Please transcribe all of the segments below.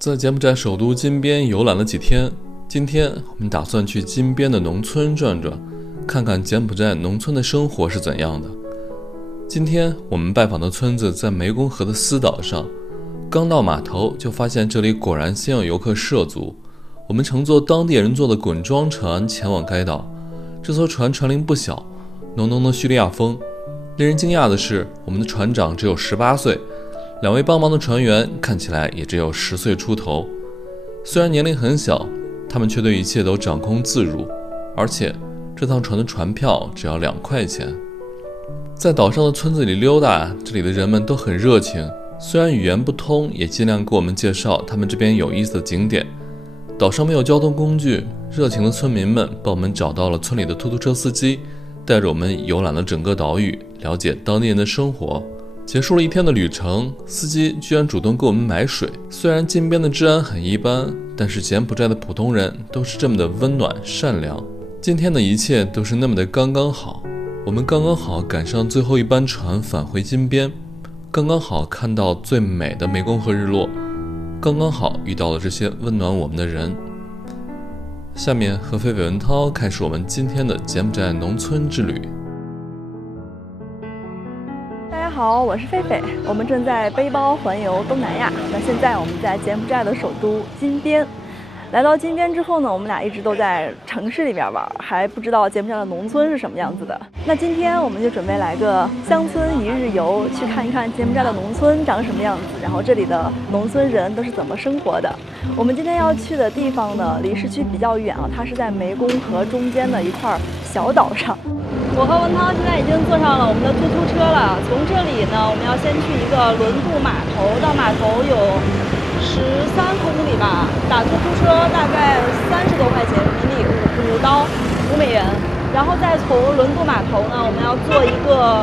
在柬埔寨首都金边游览了几天，今天我们打算去金边的农村转转，看看柬埔寨农村的生活是怎样的。今天我们拜访的村子在湄公河的私岛上，刚到码头就发现这里果然鲜有游客涉足。我们乘坐当地人做的滚装船前往该岛，这艘船船龄不小，浓浓的叙利亚风。令人惊讶的是，我们的船长只有18岁，两位帮忙的船员看起来也只有10岁出头。虽然年龄很小，他们却对一切都掌控自如，而且这趟船的船票只要2块钱。在岛上的村子里溜达，这里的人们都很热情，虽然语言不通，也尽量给我们介绍他们这边有意思的景点。岛上没有交通工具，热情的村民们帮我们找到了村里的突突车司机，带着我们游览了整个岛屿，了解当地人的生活。结束了一天的旅程，司机居然主动给我们买水。虽然金边的治安很一般，但是柬埔寨的普通人都是这么的温暖善良。今天的一切都是那么的刚刚好，我们刚刚好赶上最后一班船返回金边，刚刚好看到最美的湄公河日落，刚刚好遇到了这些温暖我们的人。下面和狒狒文涛开始我们今天的柬埔寨农村之旅。大家好，我是狒狒，我们正在背包环游东南亚。那现在我们在柬埔寨的首都金边。来到金边之后呢，我们俩一直都在城市里边玩，还不知道柬埔寨的农村是什么样子的。那今天我们就准备来个乡村一日游，去看一看柬埔寨的农村长什么样子，然后这里的农村人都是怎么生活的。我们今天要去的地方呢，离市区比较远啊，它是在湄公河中间的一块小岛上。我和文涛现在已经坐上了我们的突突车了，从这里呢，我们要先去一个轮渡码头，到码头有13公里吧，打突突车大概30多块钱人民币，5刀5美元。然后再从轮渡码头呢，我们要坐一个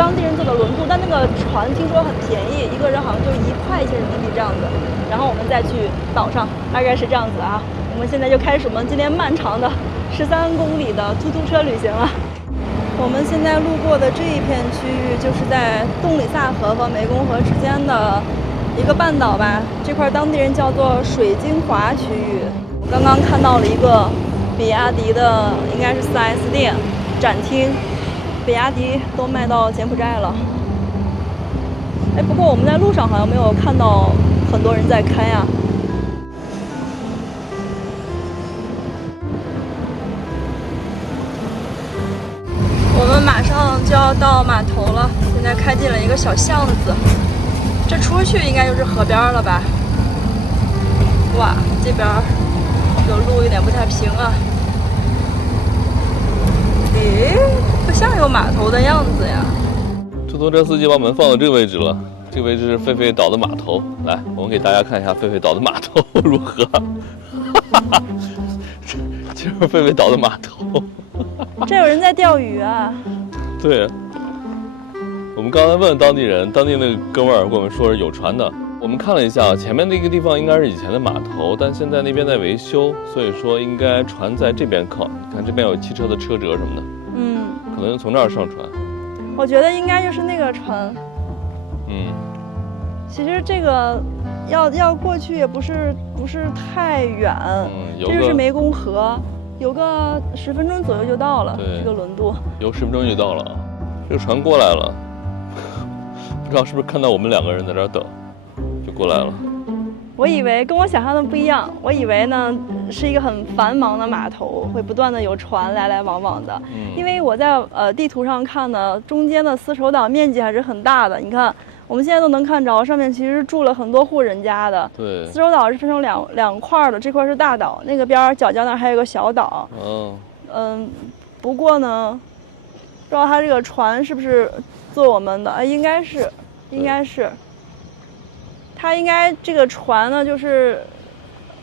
当地人坐的轮渡，但那个船听说很便宜，一个人好像就1块钱人民币这样子。然后我们再去岛上，大概是这样子啊。我们现在就开始我们今天漫长的13公里的突突车旅行了。我们现在路过的这一片区域，就是在洞里萨河和湄公河之间的一个半岛吧，这块当地人叫做水晶华区域。我刚刚看到了一个比亚迪的，应该是4S 店展厅，比亚迪都卖到柬埔寨了。不过我们在路上好像没有看到很多人在开啊。我们马上就要到码头了，现在开进了一个小巷子，这出去应该就是河边了吧？哇，这边有路有点不太平啊。不像有码头的样子呀。出租车司机把我们放到这个位置了，这个位置是狒狒岛的码头。来，我们给大家看一下狒狒岛的码头如何。这就是狒狒岛的码头。这有人在钓鱼啊。对，我们刚才问当地人，当地那个哥们儿跟我们说是有船的。我们看了一下，前面那个地方应该是以前的码头，但现在那边在维修，所以说应该船在这边靠。你看这边有汽车的车辙什么的，可能从这儿上船。我觉得应该就是那个船。其实这个要过去也不是太远，这就是湄公河，有个10分钟左右就到了。这个轮渡有10分钟就到了，这个船过来了，不知道是不是看到我们2个人在这儿等，就过来了。我以为跟我想象的不一样，我以为呢是一个很繁忙的码头，会不断的有船来来往往的。因为我在地图上看呢，中间的丝绸岛面积还是很大的。你看，我们现在都能看着，上面其实住了很多户人家的。对，丝绸岛是分成两块的，这块是大岛，那个边角那儿还有个小岛。不过呢，不知道它这个船是不是坐我们的？应该是。它应该这个船呢，就是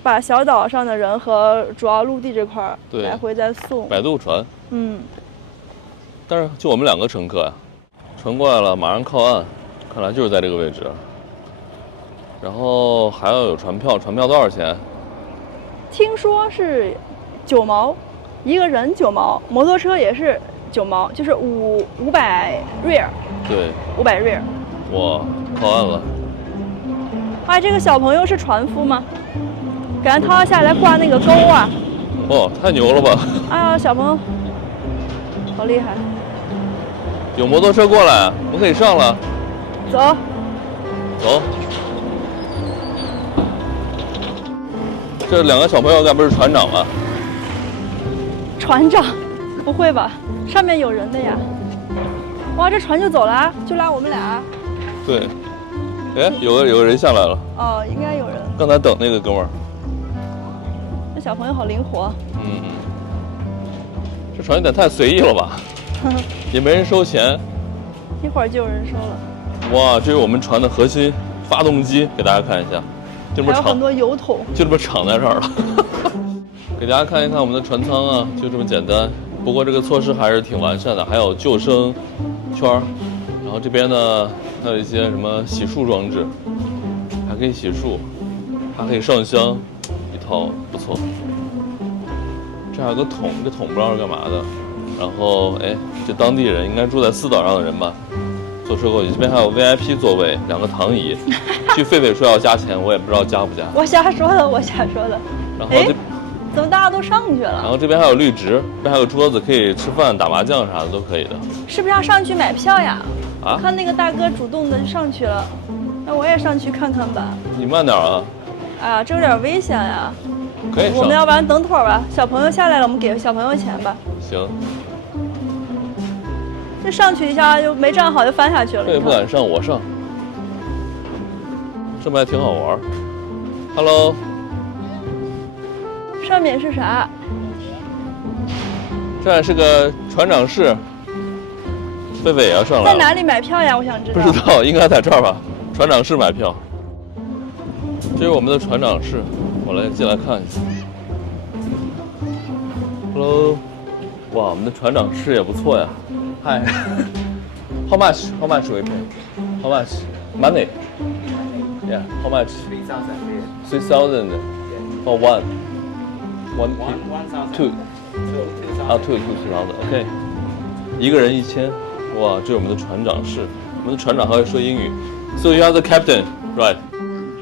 把小岛上的人和主要陆地这块来回再送。摆渡船。但是就我们2个乘客呀，船过来了，马上靠岸，看来就是在这个位置。然后还要有船票，船票多少钱？听说是9毛，一个人9毛，摩托车也是9毛，就是500瑞尔。对， 500瑞尔。哇，靠岸了。哇，这个小朋友是船夫吗？感觉他要下来挂那个钩啊！哦，太牛了吧！哎呀，小朋友，好厉害！有摩托车过来，我们可以上了。走，走。这2个小朋友该不是船长吧？船长？不会吧？上面有人的呀！哇，这船就走了，就拉我们俩。对。哎，有个人下来了。哦，应该有人。刚才等那个哥们儿。这小朋友好灵活。这船有点太随意了吧？也没人收钱。一会儿就有人收了。哇，这是我们船的核心发动机，给大家看一下。就这么还有很多油桶。就这么敞在这儿了。给大家看一看我们的船舱啊，就这么简单。不过这个措施还是挺完善的，还有救生圈儿。然后这边呢，还有一些什么洗漱装置，还可以洗漱，还可以上香，一套不错。这还有个桶，这桶不知道是干嘛的。然后哎，这当地人应该住在四岛上的人吧，坐车过去。这边还有 VIP 座位，2个躺椅。据狒狒说要加钱，我也不知道加不加。我瞎说的，我瞎说的。然后这怎么大家都上去了？然后这边还有绿植，这边还有桌子可以吃饭、打麻将啥的都可以的。是不是要上去买票呀？啊？看那个大哥主动的上去了，那我也上去看看吧。你慢点啊！啊，这有点危险呀。可以上。我们要不然等会儿吧。小朋友下来了，我们给小朋友钱吧。行。这上去一下就没站好就翻下去了。这也不敢上，我上。这边还挺好玩。Hello。上面是啥？这是个船长室。狒狒也要上来。在哪里买票呀？我想知道。不知道，应该在这儿吧？船长室买票。这是我们的船长室，我来进来看一下。Hello。哇，我们的船长室也不错呀。Hi. How much? How much we pay? How much? Money? Yeah. How much? 3,000 for one. One. 2. 啊，2,000. OK. 一个人1000。哇，这是我们的船长室，我们的船长还会说英语。So you are the captain, right?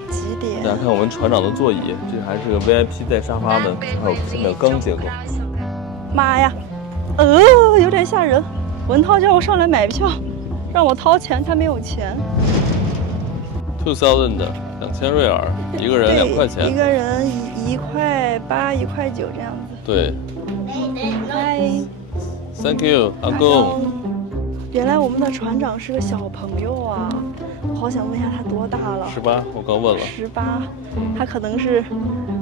几点？大家看我们船长的座椅，这还是个 VIP 带沙发的，还有钢结构。妈呀，有点吓人。文涛叫我上来买票，让我掏钱，他没有钱。2,000的2000瑞尔，一个人2块钱。一个人1.8块1.9块这样子。对。嗨。Thank you， 阿公。原来我们的船长是个小朋友啊，我好想问一下他多大了？18，我刚问了。18，他可能是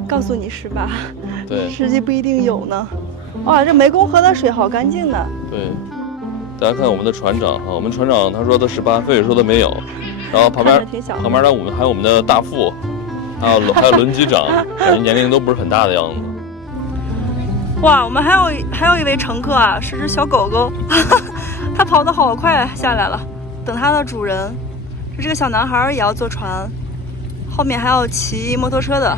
告诉你18，对，实际不一定有呢。哇，这湄公河的水好干净呢。对，大家看我们的船长啊，我们船长他说他18，狒狒说他没有，然后旁边呢还有我们的大副，还有轮机长，感觉年龄都不是很大的样子。哇，我们还有一位乘客啊，是只小狗狗。它跑得好快，下来了，等它的主人。这个小男孩也要坐船，后面还有骑摩托车的。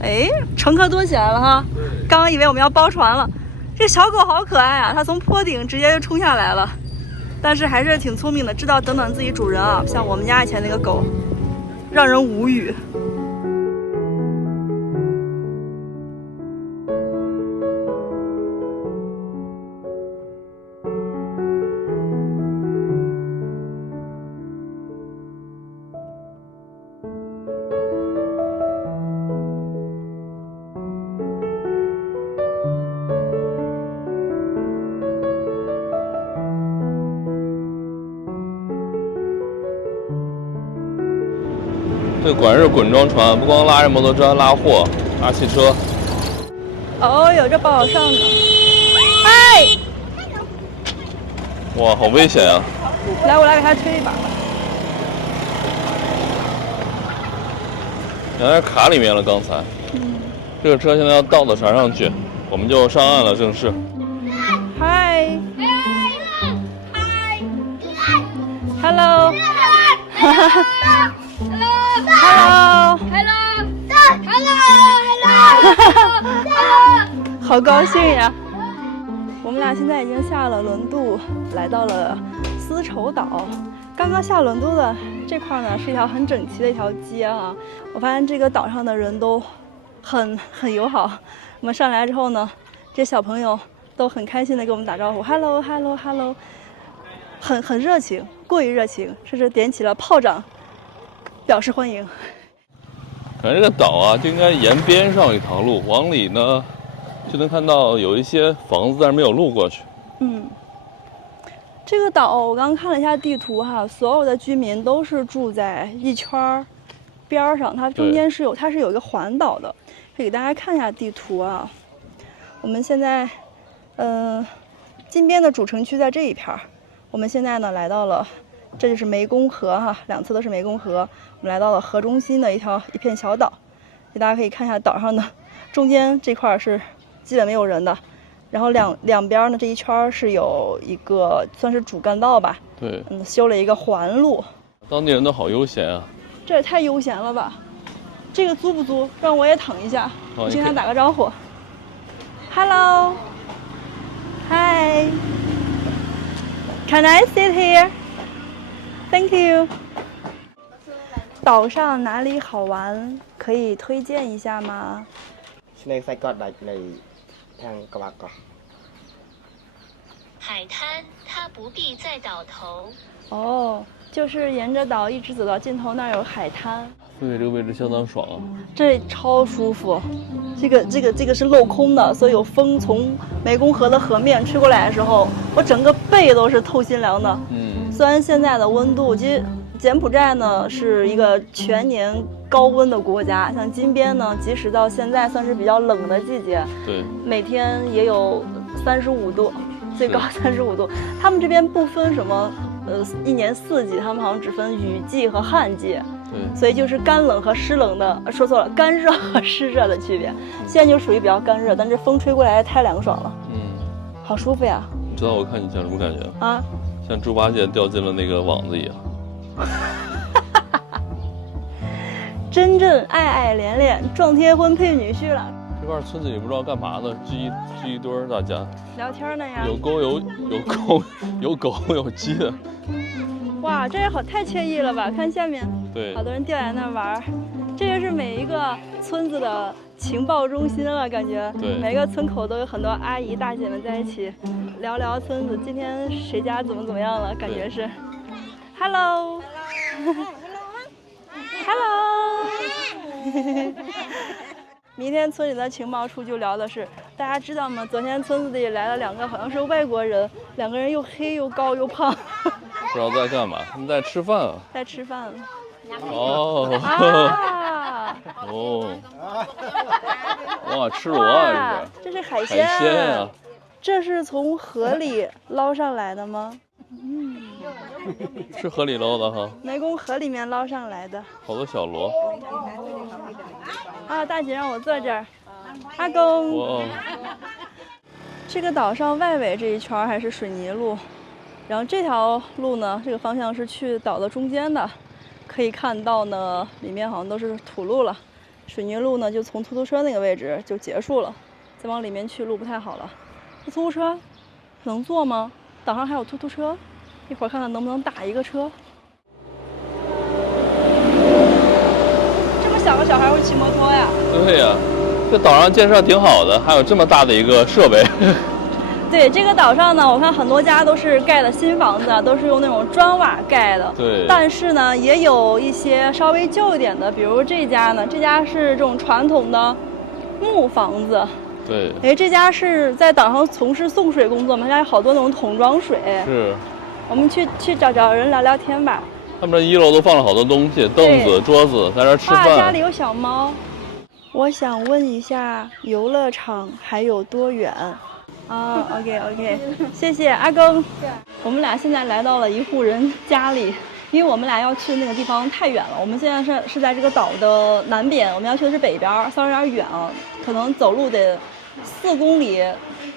哎，乘客多起来了哈！刚刚以为我们要包船了。这小狗好可爱啊，它从坡顶直接就冲下来了，但是还是挺聪明的，知道等等自己主人啊。像我们家以前那个狗，让人无语。这果然是滚装船，不光拉着摩托车，拉货、拉汽车。哦，有这不好上呢。哎！哇，好危险呀！来，我来给他推一把。原来卡里面了，刚才。这个车现在要倒到船上去，我们就上岸了，正式。嗨。Hello。好高兴呀！我们俩现在已经下了轮渡，来到了丝绸岛。刚刚下轮渡的这块呢是一条很整齐的一条街啊。我发现这个岛上的人都很友好。我们上来之后呢，这小朋友都很开心的给我们打招呼 ，hello hello hello， 很热情，过于热情，甚至点起了炮仗，表示欢迎。感觉这个岛啊，就应该沿边上一条路，往里呢就能看到有一些房子，但是没有路过去。这个岛我刚刚看了一下地图哈，所有的居民都是住在一圈边上，它中间它是有一个环岛的，可以给大家看一下地图啊。我们现在，金边的主城区在这一片儿，我们现在呢来到了，这就是湄公河哈，两侧都是湄公河，我们来到了河中心的一片小岛，大家可以看一下岛上的中间这块是基本没有人的。然后两边呢，这一圈是有一个算是主干道吧，对，修了一个环路。当地人都好悠闲啊，这也太悠闲了吧！这个租不租？让我也躺一下，我跟他打个招呼。Hello， Hi， Can I sit here? Thank you。岛上哪里好玩？可以推荐一下吗？海滩，它不必在岛头。哦，就是沿着岛一直走到尽头，那儿有海滩。对，这个位置相当爽啊！这超舒服。这个是镂空的，所以有风从湄公河的河面吹过来的时候，我整个背都是透心凉的。虽然现在的温度，其实柬埔寨呢是一个全年高温的国家，像金边呢，即使到现在算是比较冷的季节，对，每天也有35度，最高35度。他们这边不分什么一年四季，他们好像只分雨季和旱季。对，所以就是干冷和湿冷的，说错了，干热和湿热的区别。现在就属于比较干热，但这风吹过来太凉爽了，好舒服呀。你知道我看你像什么感觉啊？像猪八戒掉进了那个网子一样。真正爱爱恋恋，撞贴婚配女婿了。这块村子里不知道干嘛呢，聚一堆儿，大家聊天呢呀。有狗有鸡的。哇，这也好太惬意了吧！看下面，对，好多人掉在那玩，这就是每一个村子的情报中心了，感觉。对，每个村口都有很多阿姨大姐们在一起聊聊村子，今天谁家怎么样了，感觉是。Hello。明天村里的情报处就聊的是，大家知道吗？昨天村子里来了2个，好像是外国人，2个人又黑又高又胖。不知道在干嘛，他们在吃饭啊。在吃饭。哦。哦。哇，吃螺啊！这是海鲜。海鲜啊！这是从河里捞上来的吗？是河里捞的哈。湄公河里面捞上来的。好多小螺。啊，大姐让我坐这儿。阿公。哇。这个岛上外围这一圈还是水泥路。然后这条路呢，这个方向是去岛的中间的，可以看到呢，里面好像都是土路了，水泥路呢就从突突车那个位置就结束了，再往里面去路不太好了。这突突车能坐吗？岛上还有突突车，一会儿看看能不能打一个车。这么小个小孩会骑摩托呀？对呀，这岛上建设挺好的，还有这么大的一个设备。对，这个岛上呢，我看很多家都是盖的新房子啊，都是用那种砖瓦盖的。对。但是呢，也有一些稍微旧一点的，比如这家呢，这家是这种传统的木房子。对。哎，这家是在岛上从事送水工作嘛，他家有好多那种桶装水。是。我们去找人聊聊天吧。他们这1楼都放了好多东西，凳子、桌子，在这吃饭。家里有小猫。我想问一下，游乐场还有多远？OK， 谢谢阿公。我们俩现在来到了一户人家里，因为我们俩要去的那个地方太远了。我们现在是在这个岛的南边，我们要去的是北边，稍微有点远啊，可能走路得4公里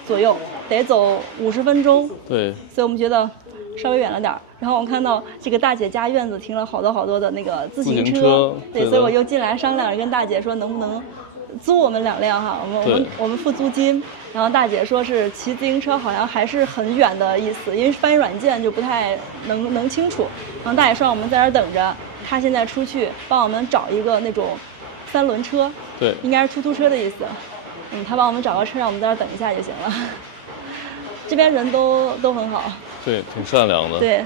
左右，得走50分钟。对，所以我们觉得稍微远了点。然后我看到这个大姐家院子停了好多的那个自行车，对，所以我又进来商量，跟大姐说能不能租我们2辆哈，我们付租金，然后大姐说是骑自行车好像还是很远的意思，因为翻译软件就不太能清楚。然后大姐说我们在这儿等着，她现在出去帮我们找一个那种3轮车，对，应该是突突车的意思。她帮我们找个车，让我们在这儿等一下就行了。这边人都很好，对，挺善良的。对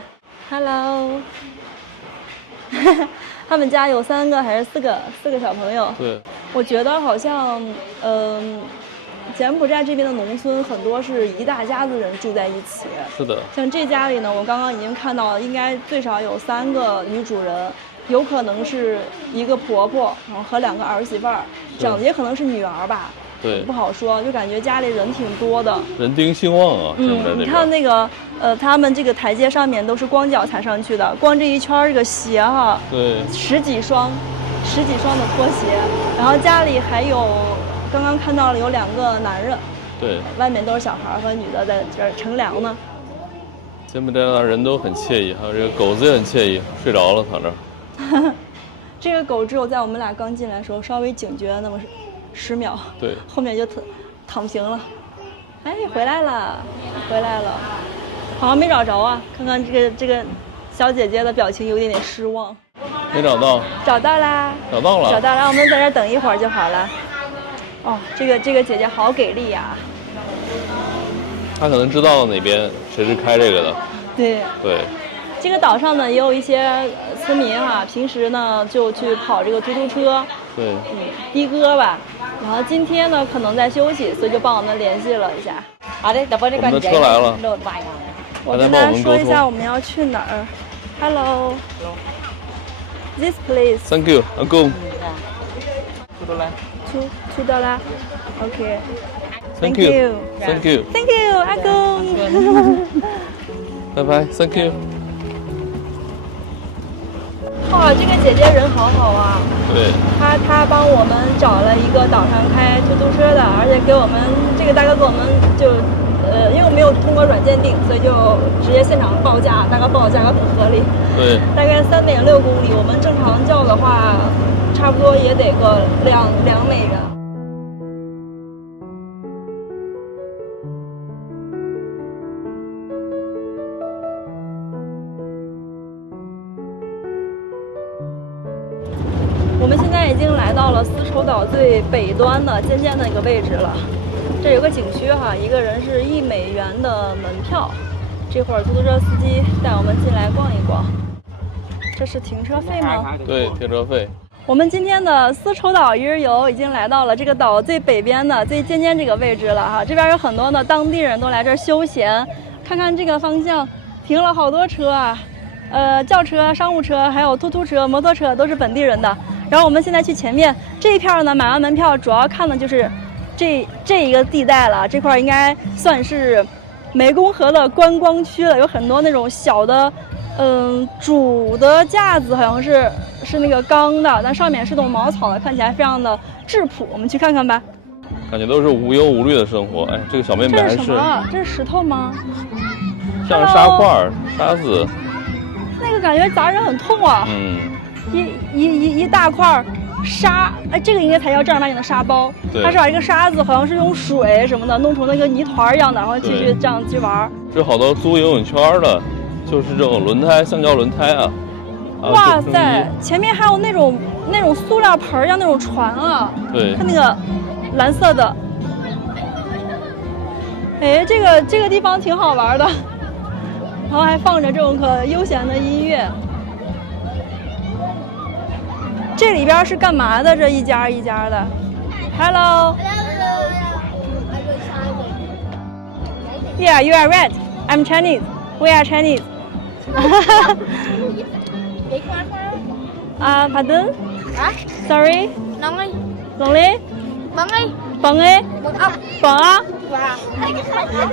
，Hello。他们家有3个还是4个小朋友。对，我觉得好像，柬埔寨这边的农村很多是一大家子人住在一起。是的。像这家里呢，我刚刚已经看到，应该最少有3个女主人，有可能是一个婆婆，然后和2个儿媳妇儿，长得也可能是女儿吧。对，不好说，就感觉家里人挺多的，人丁兴旺啊。你看那个，他们这个台阶上面都是光脚踩上去的，光这一圈这个鞋哈，对，10几双的拖鞋，然后家里还有，刚刚看到了有2个男人，对，外面都是小孩和女的在这儿乘凉呢。柬埔寨那人都很惬意，还有这个狗子也很惬意，睡着了躺这儿。这个狗只有在我们俩刚进来的时候稍微警觉那么10秒，对，后面就躺平了。哎，回来了，好像没找着啊！看看这个小姐姐的表情有一点点失望。没找到？找到啦！找到了！我们在这等一会儿就好了。哦，这个姐姐好给力呀！她可能知道哪边谁是开这个的。对。这个岛上呢也有一些村民哈，平时呢就去跑这个突突车。对。的哥吧。然后今天呢可能在休息，所以就帮我们联系了一下。我们的车来了。我跟大家说一下我们要去哪儿。Hello. This place. Thank you. 阿公。2 $2. OK. Thank you. Thank you. Thank you. 阿公。拜拜。Thank you. 哇，这个姐姐人好好啊！对，她帮我们找了一个岛上开出租车的，而且给我们这个大哥给我们就，因为我没有通过软件订，所以就直接现场报价，大概报的价格很合理。对，大概3.6公里，我们正常叫的话，差不多也得个2美元。我们现在已经来到了丝绸岛最北端的尖尖的一个位置了。这有个景区哈，一个人是1美元的门票。这会儿出租车司机带我们进来逛一逛。这是停车费吗？对，停车费。我们今天的丝绸岛一日游已经来到了这个岛最北边的最尖尖这个位置了哈。这边有很多的当地人都来这儿休闲。看看这个方向，停了好多车啊，轿车、商务车，还有突突车、摩托车，都是本地人的。然后我们现在去前面这一片呢，买完门票主要看的就是这一个地带了。这块应该算是湄公河的观光区了，有很多那种小的，煮的架子好像是那个钢的，但上面是种茅草的，看起来非常的质朴。我们去看看吧。感觉都是无忧无虑的生活。哎，这个小妹妹还是什么？这是石头吗？像是沙块、沙子。那个感觉砸人很痛啊。一大块沙，哎，这个应该才叫正儿八经的沙包。它是把这个沙子好像是用水什么的弄成那个泥团一样的，然后继续这样去玩。这好多租游泳圈的，就是这种轮胎，橡胶轮胎啊。哇塞，前面还有那种塑料盆一样那种船啊。对，看那个蓝色的。哎，这个地方挺好玩的，然后还放着这种可悠闲的音乐。这里边是干嘛的？这一家一家的。Hello. Yeah, you are right. I'm Chinese. We are Chinese. Pardon? Sorry. Lonely. Bang.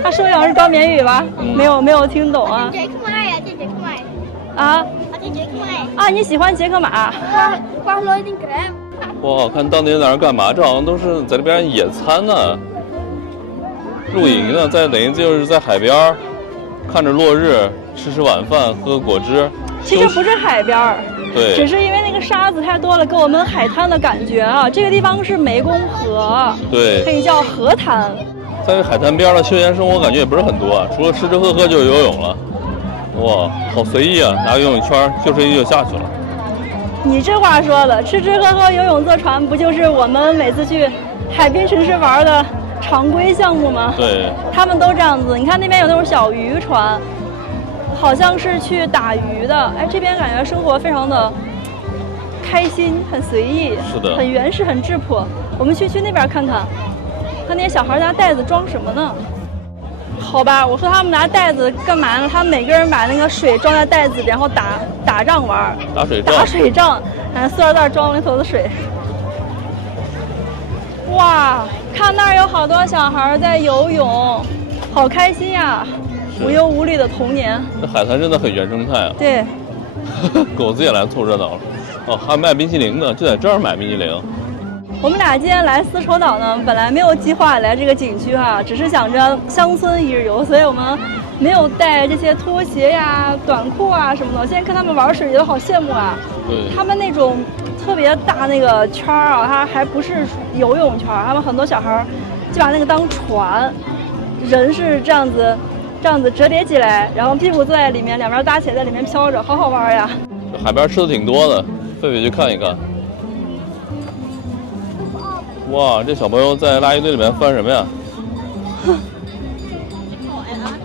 他说好像是高棉语吧？没有听懂啊。啊，你喜欢杰克马？哇，看当地人在那干嘛？这好像都是在这边野餐呢，露营呢，等于就是在海边看着落日，吃晚饭，喝果汁。其实不是海边，对，只是因为那个沙子太多了，给我们海滩的感觉啊。这个地方是湄公河，对，可以叫河滩。在这海滩边的休闲生活感觉也不是很多啊，除了吃吃喝喝就是游泳了。哇，好随意啊！拿个游泳圈就这就下去了。你这话说的，吃吃喝喝、游泳、坐船，不就是我们每次去海滨城市玩的常规项目吗？对，他们都这样子。你看那边有那种小渔船，好像是去打鱼的。哎，这边感觉生活非常的开心，很随意，是的，很原始，很质朴。我们去那边看看，看那些小孩拿袋子装什么呢？好吧，我说他们拿袋子干嘛呢？他们每个人把那个水装在袋子里，然后打仗玩，打水仗，塑料袋装里头的水。哇，看那儿有好多小孩在游泳，好开心呀！无忧无虑的童年。这海滩真的很原生态啊。对。狗子也来凑热闹了。哦，还卖冰淇淋呢，就在这儿买冰淇淋。我们俩今天来丝绸岛呢，本来没有计划来这个景区哈，只是想着乡村一日游，所以我们没有带这些拖鞋呀、短裤啊什么的。我现在看他们玩水，觉得好羡慕啊。对。他们那种特别大那个圈儿啊，它还不是游泳圈，他们很多小孩就把那个当船，人是这样子折叠起来，然后屁股坐在里面，两边搭起来在里面飘着，好好玩呀。这海边吃的挺多的，狒狒去看一看。哇，这小朋友在垃圾堆里面翻什么呀？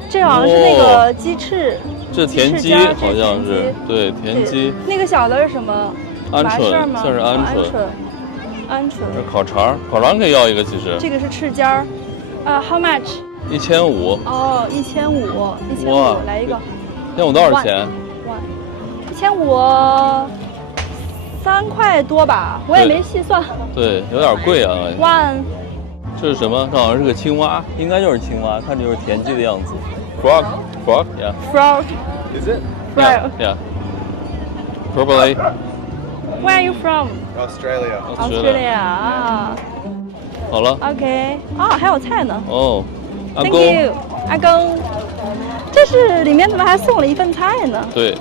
这好像是那个鸡翅。这田鸡好像是，对，田鸡。那个小的是什么？鹌鹑，像是鹌鹑。鹌鹑。这烤肠，烤肠可以要一个，其实。这个是翅尖儿，how much？1500。哦，1500，来一个。1500多少钱？1500。3块多吧，我也没细算。对，有点贵啊。One。这是什么？这好像是个青蛙，应该就是青蛙，看着就是田鸡的样子。Frog，yeah。Frog。Is it? Yeah. Probably. Where are you from? Australia. 啊。好了。OK。啊，还有菜呢。哦。Thank you，阿公。这是里面怎么还送了一份菜呢？对。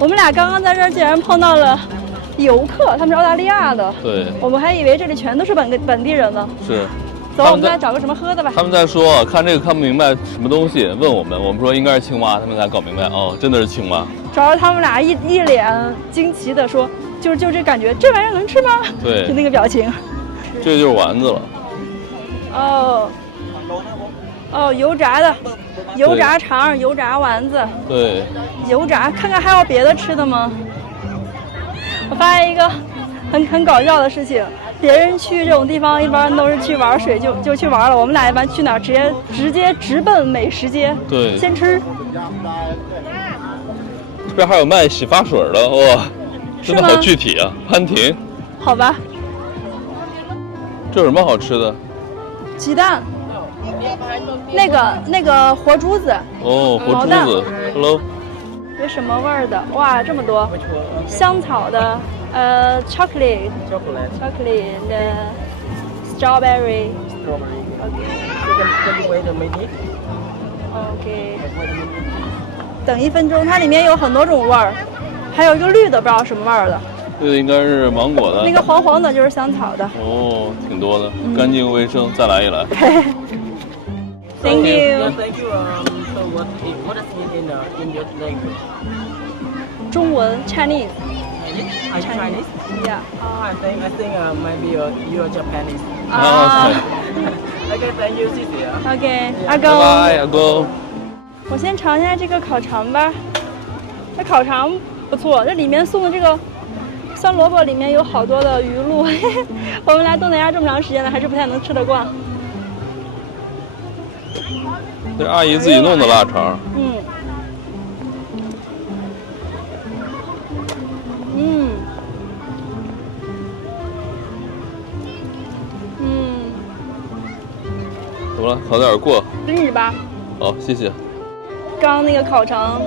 我们俩刚刚在这儿竟然碰到了游客，他们是澳大利亚的。对。我们还以为这里全都是本地人呢。是。走，我们再找个什么喝的吧。他们在说看这个看不明白什么东西，问我们说应该是青蛙，他们才搞明白哦，真的是青蛙。找着他们俩一脸惊奇的说，就这感觉，这玩意儿能吃吗？对。就那个表情。这就是丸子了。哦，油炸的，油炸肠，油炸丸子。对。油炸，看看还有别的吃的吗？我发现一个很搞笑的事情，别人去这种地方一般都是去玩水就去玩了，我们俩一般去哪儿直接直奔美食街。对。先吃。这边还有卖洗发水的，哇，真的好具体啊！潘婷。好吧。这有什么好吃的？鸡蛋。那个活珠子。哦，活珠子。Hello。有什么味儿的？哇，这么多！香草的，chocolate， strawberry。OK。等1分钟，它里面有很多种味儿，还有一个绿的，不知道什么味儿的。这个应该是芒果的。那个黄黄的就是香草的。哦，挺多的，干净卫生，再来一来。Thank you. Thank you. So what does it mean in your language? 中文 Chinese. Are you Chinese? Yeah. I think maybe you're Japanese. Okay, thank you, 谢谢。Okay， 阿公。拜拜，阿公。我先尝一下这个烤肠吧。这烤肠不错，这里面送的这个酸萝卜里面有好多的鱼露。我们来东南亚这么长时间了，还是不太能吃得惯。这是阿姨自己弄的腊肠。怎么了？烤点过。给你吧。好，谢谢。刚刚那个烤肠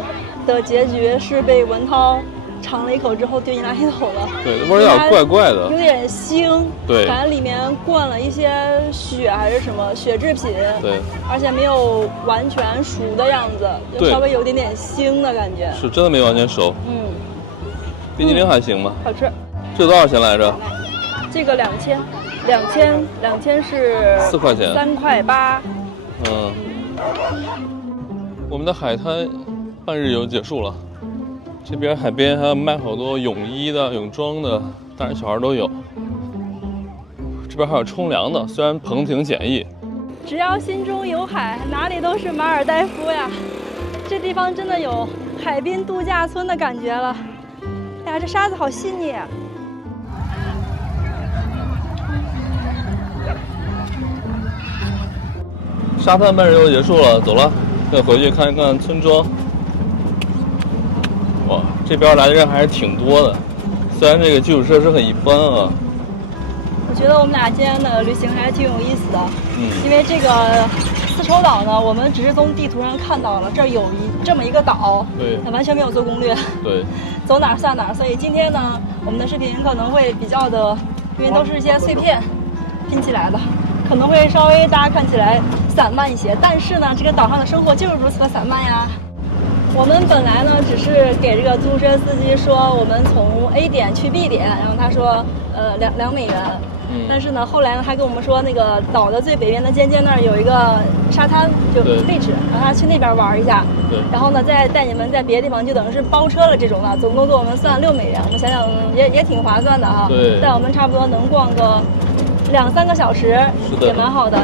的结局是被文涛尝了一口之后丢进垃圾桶了。对，味儿有点怪怪的，有点腥。对，感觉里面灌了一些血还是什么血制品。对，而且没有完全熟的样子，就稍微有点腥的感觉。是真的没完全熟。冰激凌还行吧？好吃。这多少钱来着？这个2000是4块钱，3块8。我们的海滩半日游结束了。这边海边还有卖好多泳衣的、泳装的，大人小孩都有。这边还有冲凉的，虽然棚挺简易。只要心中有海，哪里都是马尔代夫呀！这地方真的有海滨度假村的感觉了。哎呀，这沙子好细腻啊！沙滩半日游结束了，走了，再回去看一看村庄。哇，这边来的人还是挺多的，虽然这个基础设施很一般啊。我觉得我们俩今天的旅行还是挺有意思的。因为这个丝绸岛呢，我们只是从地图上看到了这儿有这么一个岛，对，完全没有做攻略，对，走哪儿算哪儿。所以今天呢，我们的视频可能会比较的，因为都是一些碎片拼起来的，可能会稍微大家看起来散漫一些。但是呢，这个岛上的生活就是如此的散漫呀。我们本来呢，只是给这个出租车司机说我们从 A 点去 B 点，然后他说2美元。但是呢，后来呢，他跟我们说，那个岛的最北边的尖尖那儿有一个沙滩，就beach，让他去那边玩一下。对。然后呢，再带你们在别的地方，就等于是包车了这种的，总共给我们算6美元。我们想想也挺划算的哈。对。带我们差不多能逛个2-3个小时，也蛮好的。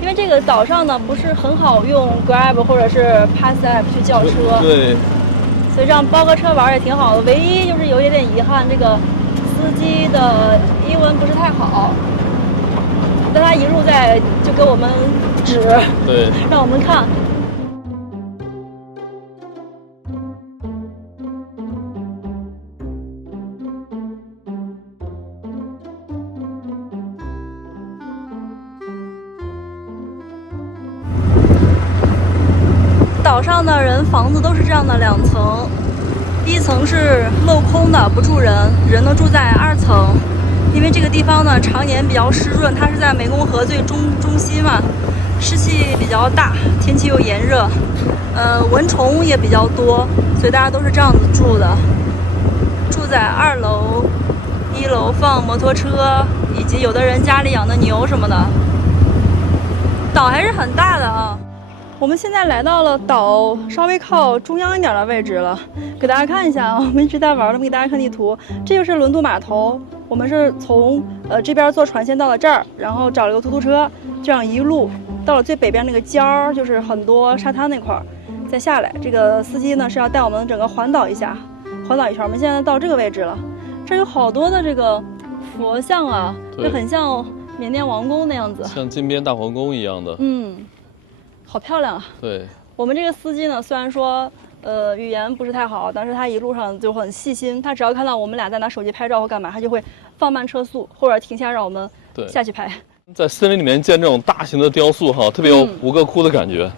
因为这个岛上呢不是很好用 Grab 或者是 Pass App 去叫车。对。所以这样包个车玩也挺好的。唯一就是有一点遗憾，这个司机的英文不是太好，但他一路就给我们指，对，让我们看。岛上的人房子都是这样的2层。1层是镂空的，不住人，人呢住在2层。因为这个地方呢常年比较湿润，它是在湄公河最中心嘛，湿气比较大，天气又炎热，蚊虫也比较多，所以大家都是这样子住的。住在2楼，1楼放摩托车，以及有的人家里养的牛什么的。岛还是很大的啊。我们现在来到了岛稍微靠中央一点的位置了，给大家看一下啊，我们一直在玩，给大家看地图，这就是轮渡码头。我们是从这边坐船先到了这儿，然后找了个出租车，这样一路到了最北边那个尖儿，就是很多沙滩那块儿，再下来。这个司机呢是要带我们整个环岛一下，环岛一圈。我们现在到这个位置了，这有好多的这个佛像啊，就很像缅甸王宫那样子，像金边大皇宫一样的。好漂亮啊！对，我们这个司机呢，虽然说语言不是太好，但是他一路上就很细心。他只要看到我们俩在拿手机拍照或干嘛，他就会放慢车速，或者停下让我们下去拍。在森林里面建这种大型的雕塑哈，特别有吴哥窟的感觉。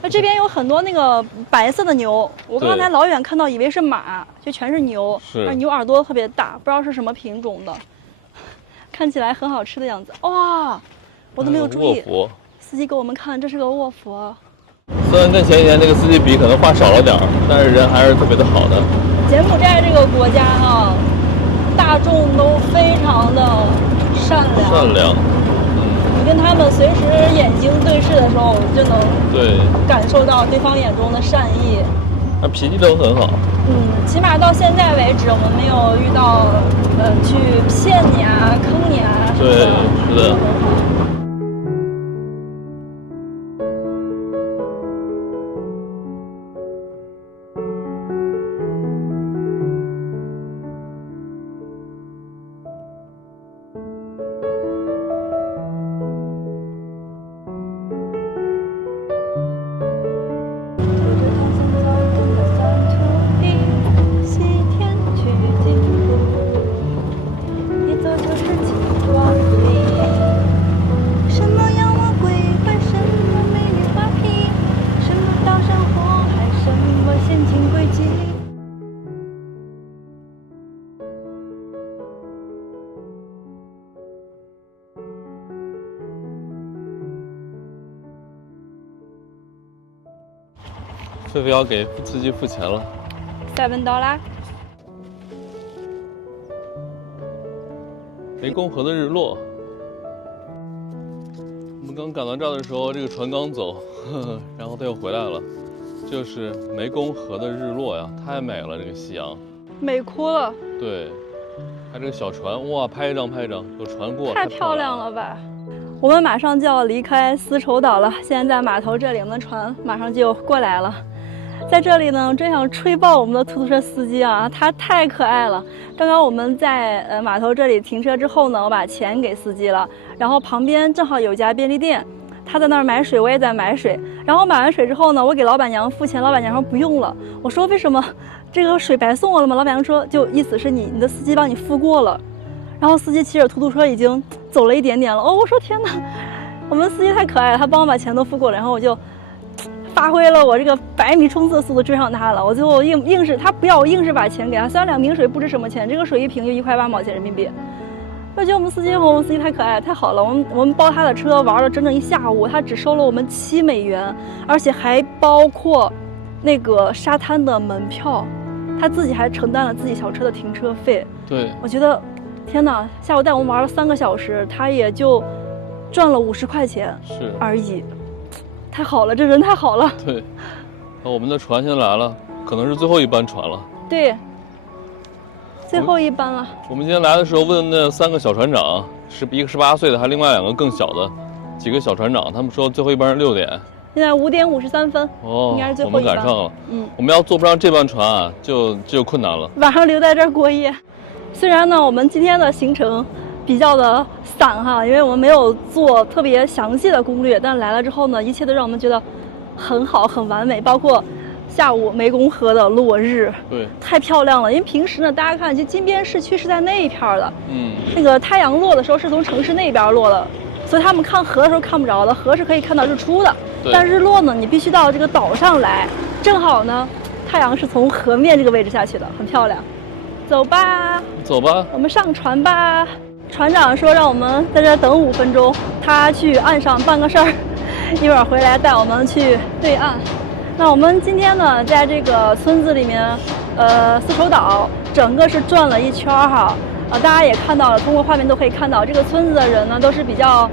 那这边有很多那个白色的牛，我刚才老远看到以为是马，就全是牛，而牛耳朵特别大，不知道是什么品种的，看起来很好吃的样子。哇，我都没有注意。司机给我们看，这是个卧佛。虽然跟前几天那个司机比，可能话少了点儿，但是人还是特别的好的。柬埔寨这个国家啊，大众都非常的善良。你跟他们随时眼睛对视的时候，就能感受到对方眼中的善意。他脾气都很好。起码到现在为止，我们没有遇到去骗你啊、坑你啊。对，是的。狒狒要给司机付钱了$7。湄公河的日落。我们刚赶到这儿的时候，这个船刚走，然后它又回来了。就是湄公河的日落呀，太美了，这个夕阳，美哭了。对，它这个小船，哇，拍一张，有船过，太漂亮了吧！我们马上就要离开丝绸岛了，现在在码头这里，我们的船马上就过来了。在这里呢，真想吹爆我们的出租车司机啊，他太可爱了。刚刚我们在码头这里停车之后呢，我把钱给司机了，然后旁边正好有家便利店，他在那儿买水，我也在买水。然后买完水之后呢，我给老板娘付钱，老板娘说不用了。我说为什么？这个水白送我了吗？老板娘说就意思是你的司机帮你付过了。然后司机骑着突突车已经走了一点点了。哦，我说天哪，我们司机太可爱了，他帮我把钱都付过了，然后我就发挥了我这个100米冲刺的速度追上他了。我最后硬是他不要，我硬是把钱给他。虽然2瓶水不值什么钱，这个水一瓶就1块8毛钱人民币。我觉得我们司机太可爱太好了。我们包他的车玩了整整1下午，他只收了我们7美元，而且还包括那个沙滩的门票，他自己还承担了自己小车的停车费。对，我觉得天哪，下午带我们玩了3个小时，他也就赚了50块钱而已。太好了，这人太好了。对，我们的船现在来了，可能是最后一班船了。对，最后一班了。我们今天来的时候问那3个小船长，一个18岁的，还另外2个更小的几个小船长，他们说最后一班是6点。现在5点53分，应该是最后一班。我们赶上了。我们要坐不上这班船啊，就困难了。晚上留在这儿过夜。虽然呢，我们今天的行程比较的散哈，因为我们没有做特别详细的攻略，但来了之后呢，一切都让我们觉得很好很完美，包括下午湄公河的落日，对，太漂亮了。因为平时呢，大家看，就金边市区是在那一片的，那个太阳落的时候是从城市那边落的，所以他们看河的时候看不着的，河是可以看到日出的，但日落呢，你必须到这个岛上来，正好呢，太阳是从河面这个位置下去的，很漂亮。走吧，我们上船吧。船长说让我们在这等5分钟，他去岸上办个事儿，一会儿回来带我们去对岸。那我们今天呢，在这个村子里面，丝绸岛整个是转了1圈哈。大家也看到了，通过画面都可以看到，这个村子的人呢都是比较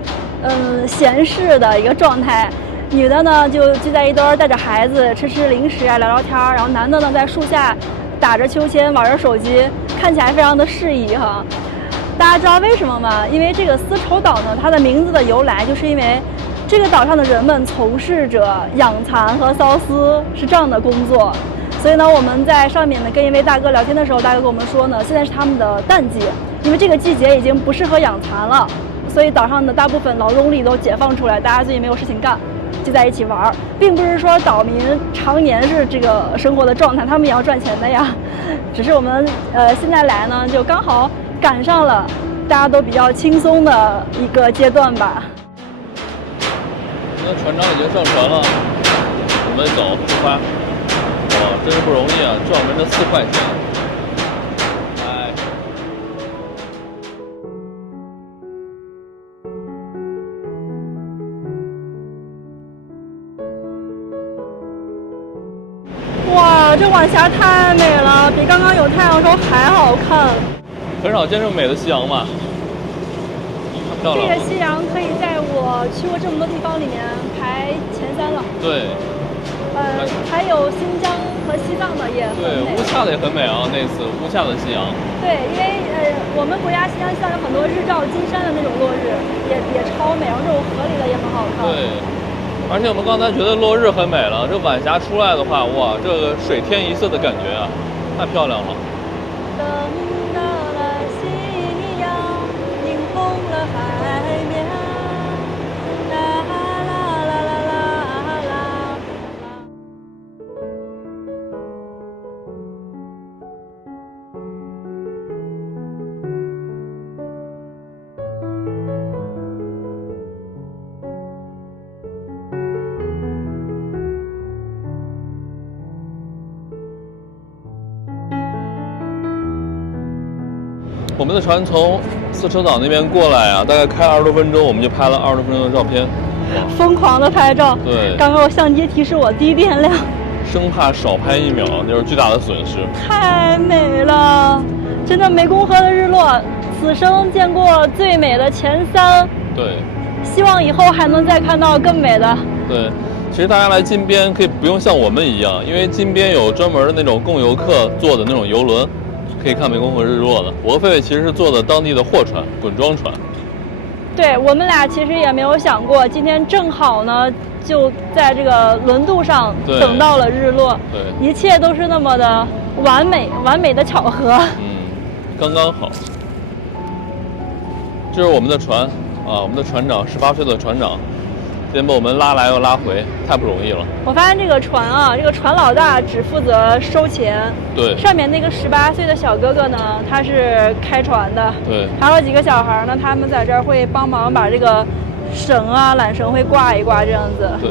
闲适的一个状态。女的呢就聚在一堆，带着孩子吃零食啊，聊聊天，然后男的呢在树下打着秋千，玩着手机，看起来非常的适宜哈。大家知道为什么吗？因为这个丝绸岛呢，它的名字的由来，就是因为这个岛上的人们从事着养蚕和缫丝是这样的工作。所以呢，我们在上面呢跟一位大哥聊天的时候，大哥跟我们说呢，现在是他们的淡季，因为这个季节已经不适合养蚕了，所以岛上的大部分劳动力都解放出来，大家最近没有事情干，就在一起玩，并不是说岛民常年是这个生活的状态，他们也要赚钱的呀。只是我们现在来呢，就刚好赶上了大家都比较轻松的一个阶段吧。那船长已经上船了，我们走出发。哇，真是不容易啊，赚我们这4块钱。哇，这晚霞太美了，比刚刚有太阳的时候还好看。很少见这么美的夕阳吧？这个夕阳可以在我去过这么多地方里面排前3了。对。还有新疆和西藏的也很美。对，乌恰的也很美啊，那次乌恰的夕阳。对，因为我们国家新疆西藏有很多日照金山的那种落日，也超美，然后这种河里的也很好看。对。而且我们刚才觉得落日很美了，这晚霞出来的话，哇，这个水天一色的感觉啊，太漂亮了。等到了夕阳，映红了海面，啦啦啦啦啦啦。我们的船从丝绸岛那边过来啊，大概开20多分钟，我们就拍了20多分钟的照片，疯狂的拍照。对，刚刚我相机提示我低电量，生怕少拍1秒，那是巨大的损失。太美了，真的湄公河的日落此生见过最美的前3，对希望以后还能再看到更美的。对，其实大家来金边可以不用像我们一样，因为金边有专门的那种供游客坐的那种游轮，可以看湄公河日落的。我和狒狒其实是坐的当地的货船，滚装船。对，我们俩其实也没有想过，今天正好呢就在这个轮渡上对等到了日落，对，一切都是那么的完美的巧合。刚刚好。这是我们的船啊，我们的船长18岁的船长，今天把我们拉来又拉回，太不容易了。我发现这个船啊，这个船老大只负责收钱，对上面那个18岁的小哥哥呢，他是开船的，对，还有几个小孩呢，他们在这儿会帮忙把这个绳啊、缆绳会挂一挂，这样子。对，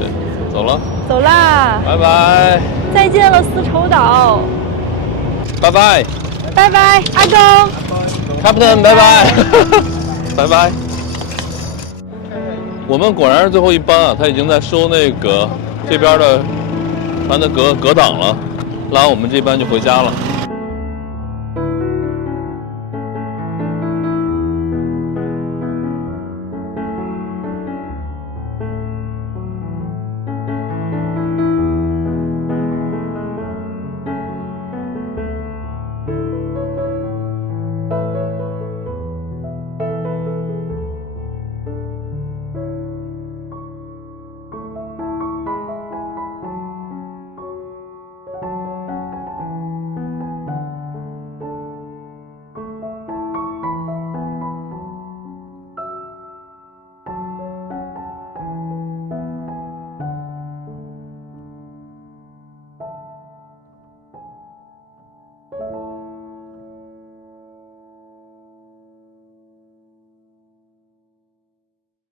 走了，走啦，拜拜，再见了丝绸岛，拜拜拜拜，阿公。 ，Captain， 拜拜，拜拜。我们果然是最后一班啊，他已经在收那个这边的船的隔挡了，拉完我们这班就回家了。